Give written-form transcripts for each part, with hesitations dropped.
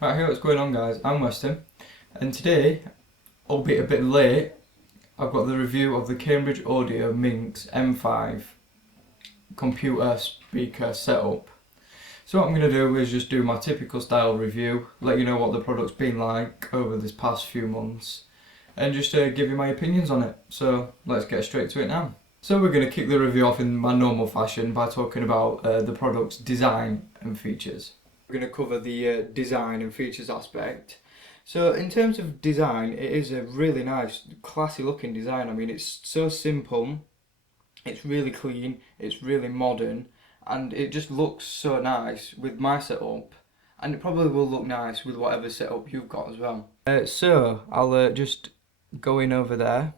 Right, here what's going on guys, I'm Weston, and today, albeit a bit late, I've got the review of the Cambridge Audio Minx M5 computer speaker setup. So what I'm going to do is just do my typical style review, let you know what the product's been like over this past few months, and just give you my opinions on it. So let's get straight to it now. So we're going to kick the review off in my normal fashion by talking about the product's design and features. We're going to cover the design and features aspect. So in terms of design, it is a really nice, classy looking design. I mean, it's so simple, it's really clean, it's really modern, and it just looks so nice with my setup, and it probably will look nice with whatever setup you've got as well. So I'll just go in over there,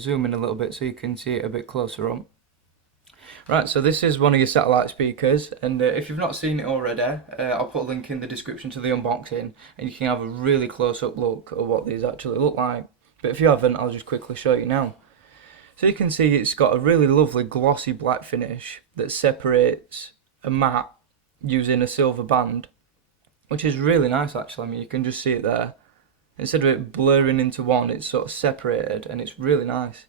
zoom in a little bit so you can see it a bit closer up. Right, so this is one of your satellite speakers, and if you've not seen it already, I'll put a link in the description to the unboxing, and you can have a really close-up look at what these actually look like. But if you haven't, I'll just quickly show you now. So you can see it's got a really lovely glossy black finish that separates a matte using a silver band, which is really nice actually. I mean, you can just see it there. Instead of it blurring into one, it's sort of separated, and it's really nice.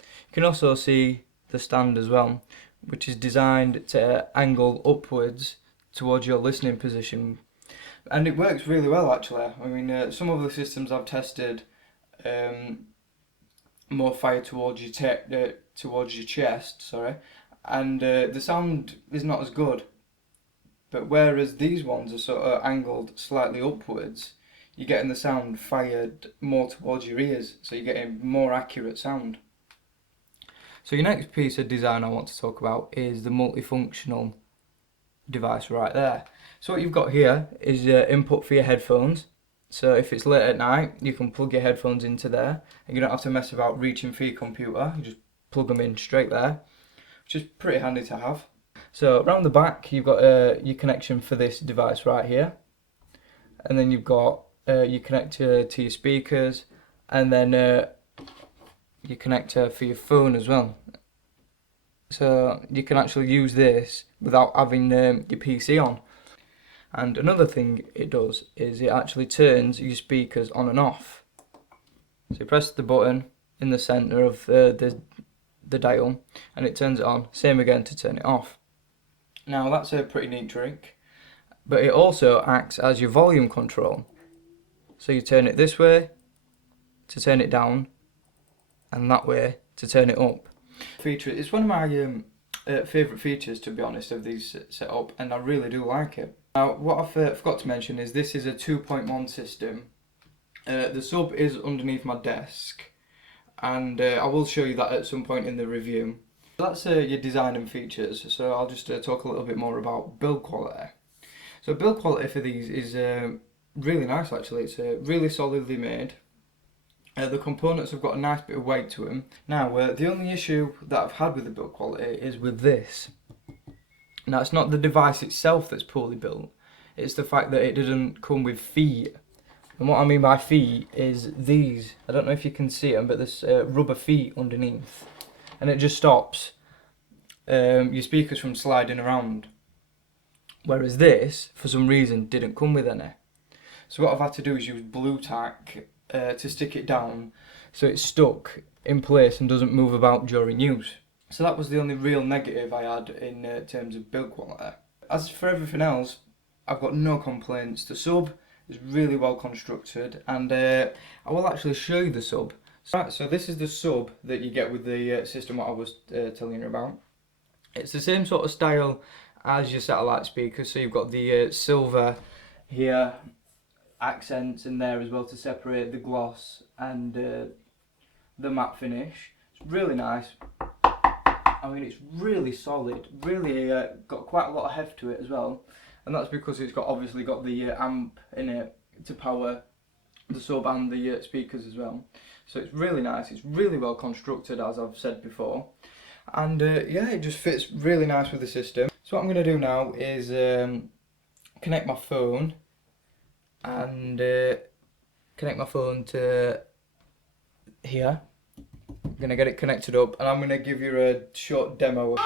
You can also see the stand as well, which is designed to angle upwards towards your listening position, and it works really well actually. I mean, some of the systems I've tested more fire towards your chest, and the sound is not as good. But whereas these ones are sort of angled slightly upwards, you're getting the sound fired more towards your ears, so you're getting more accurate sound. So your next piece of design I want to talk about is the multifunctional device right there. So what you've got here is your input for your headphones. So if it's late at night, you can plug your headphones into there, and you don't have to mess about reaching for your computer. You just plug them in straight there, which is pretty handy to have. So around the back, you've got your connection for this device right here, and then you've got your connector to your speakers, and then your connector for your phone as well. So you can actually use this without having your PC on. And another thing it does is it actually turns your speakers on and off. So you press the button in the centre of the dial, and it turns it on. Same again to turn it off. Now that's a pretty neat trick, but it also acts as your volume control. So you turn it this way to turn it down, and that way to turn it up. It's one of my favourite features, to be honest, of these setup, and I really do like it. Now what I forgot to mention is this is a 2.1 system. The sub is underneath my desk, and I will show you that at some point in the review. That's your design and features, so I'll just talk a little bit more about build quality. So build quality for these is really nice actually. It's really solidly made. The components have got a nice bit of weight to them. Now, the only issue that I've had with the build quality is with this. Now, it's not the device itself that's poorly built, it's the fact that it doesn't come with feet. And what I mean by feet is these. I don't know if you can see them, but there's rubber feet underneath. And it just stops your speakers from sliding around. Whereas this, for some reason, didn't come with any. So what I've had to do is use blue tack to stick it down so it's stuck in place and doesn't move about during use. So that was the only real negative I had in terms of build quality. As for everything else, I've got no complaints. The sub is really well constructed, and I will actually show you the sub. So this is the sub that you get with the system what I was telling you about. It's the same sort of style as your satellite speakers, so you've got the silver here, accents in there as well to separate the gloss and the matte finish. It's really nice. I mean, it's really solid, really got quite a lot of heft to it as well, and that's because it's obviously got the amp in it to power the sub and the speakers as well. So it's really nice, it's really well constructed, as I've said before, and yeah, it just fits really nice with the system. So what I'm going to do now is connect my phone and connect my phone to here. I'm going to get it connected up, and I'm going to give you a short demo.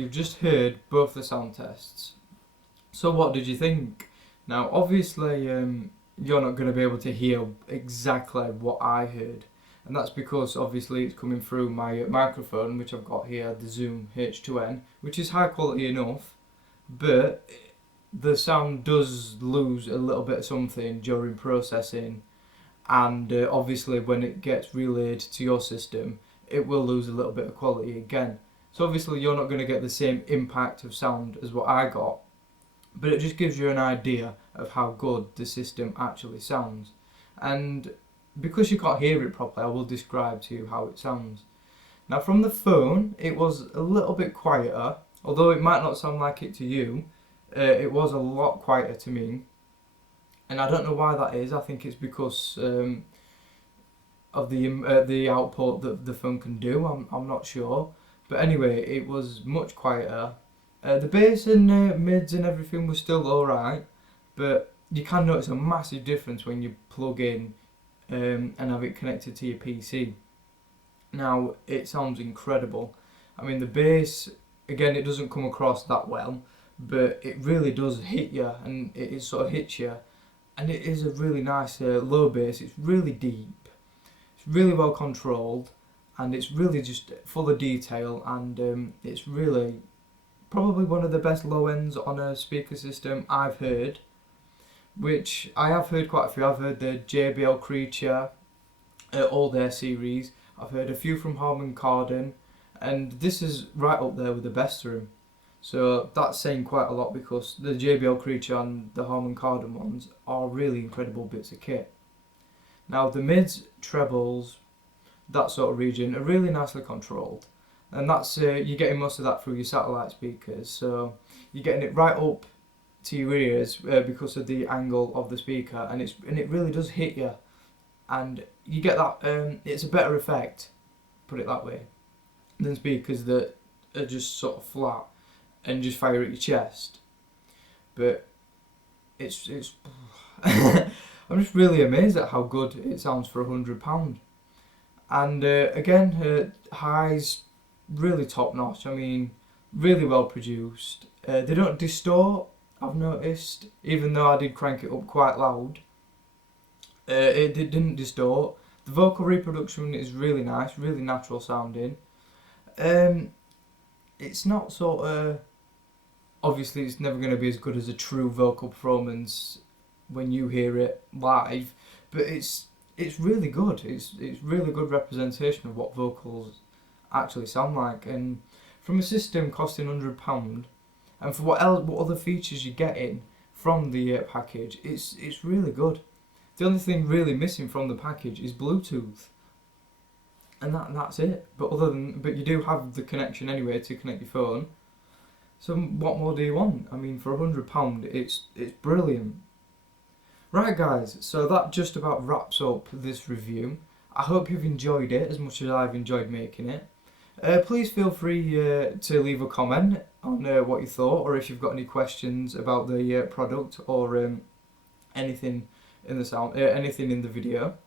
you've just heard both the sound tests. So what did you think? Now obviously you're not going to be able to hear exactly what I heard, and that's because obviously it's coming through my microphone, which I've got here, the Zoom H2N, which is high quality enough, but the sound does lose a little bit of something during processing, and obviously when it gets relayed to your system it will lose a little bit of quality again. So obviously you're not going to get the same impact of sound as what I got, but it just gives you an idea of how good the system actually sounds. And because you can't hear it properly, I will describe to you how it sounds. Now from the phone it was a little bit quieter, although it might not sound like it to you. It was a lot quieter to me, and I don't know why that is. I think it's because of the output that the phone can do. I'm not sure, but anyway, it was much quieter. The bass and mids and everything was still alright, but you can notice a massive difference when you plug in and have it connected to your PC. Now it sounds incredible. I mean the bass, again, it doesn't come across that well, but it really does hit you, and it sort of hits you, and it is a really nice low bass. It's really deep, it's really well controlled, and it's really just full of detail, and it's really probably one of the best low ends on a speaker system I've heard, which I have heard quite a few. I've heard the JBL Creature, all their series. I've heard a few from Harman Kardon, and this is right up there with the best of them. So that's saying quite a lot, because the JBL Creature and the Harman Kardon ones are really incredible bits of kit. Now the mids, trebles, that sort of region are really nicely controlled, and that's you're getting most of that through your satellite speakers, so you're getting it right up to your ears because of the angle of the speaker, and it really does hit you, and you get that it's a better effect, put it that way, than speakers that are just sort of flat and just fire at your chest. But it's I'm just really amazed at how good it sounds for £100. And again, highs really top notch. I mean, really well produced. They don't distort, I've noticed, even though I did crank it up quite loud. It didn't distort. The vocal reproduction is really nice, really natural sounding. It's not sort of, obviously it's never going to be as good as a true vocal performance when you hear it live, but it's really good. It's really good representation of what vocals actually sound like, and from a system costing £100, and for what other features you're getting from the package, it's really good. The only thing really missing from the package is Bluetooth, and that's it. But you do have the connection anyway to connect your phone. So what more do you want? I mean, for £100, it's brilliant. Right guys, so that just about wraps up this review. I hope you've enjoyed it as much as I've enjoyed making it. Please feel free to leave a comment on what you thought, or if you've got any questions about the product, or anything in the sound, anything in the video.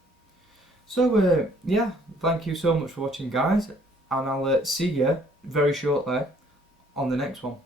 So yeah, thank you so much for watching guys, and I'll see you very shortly on the next one.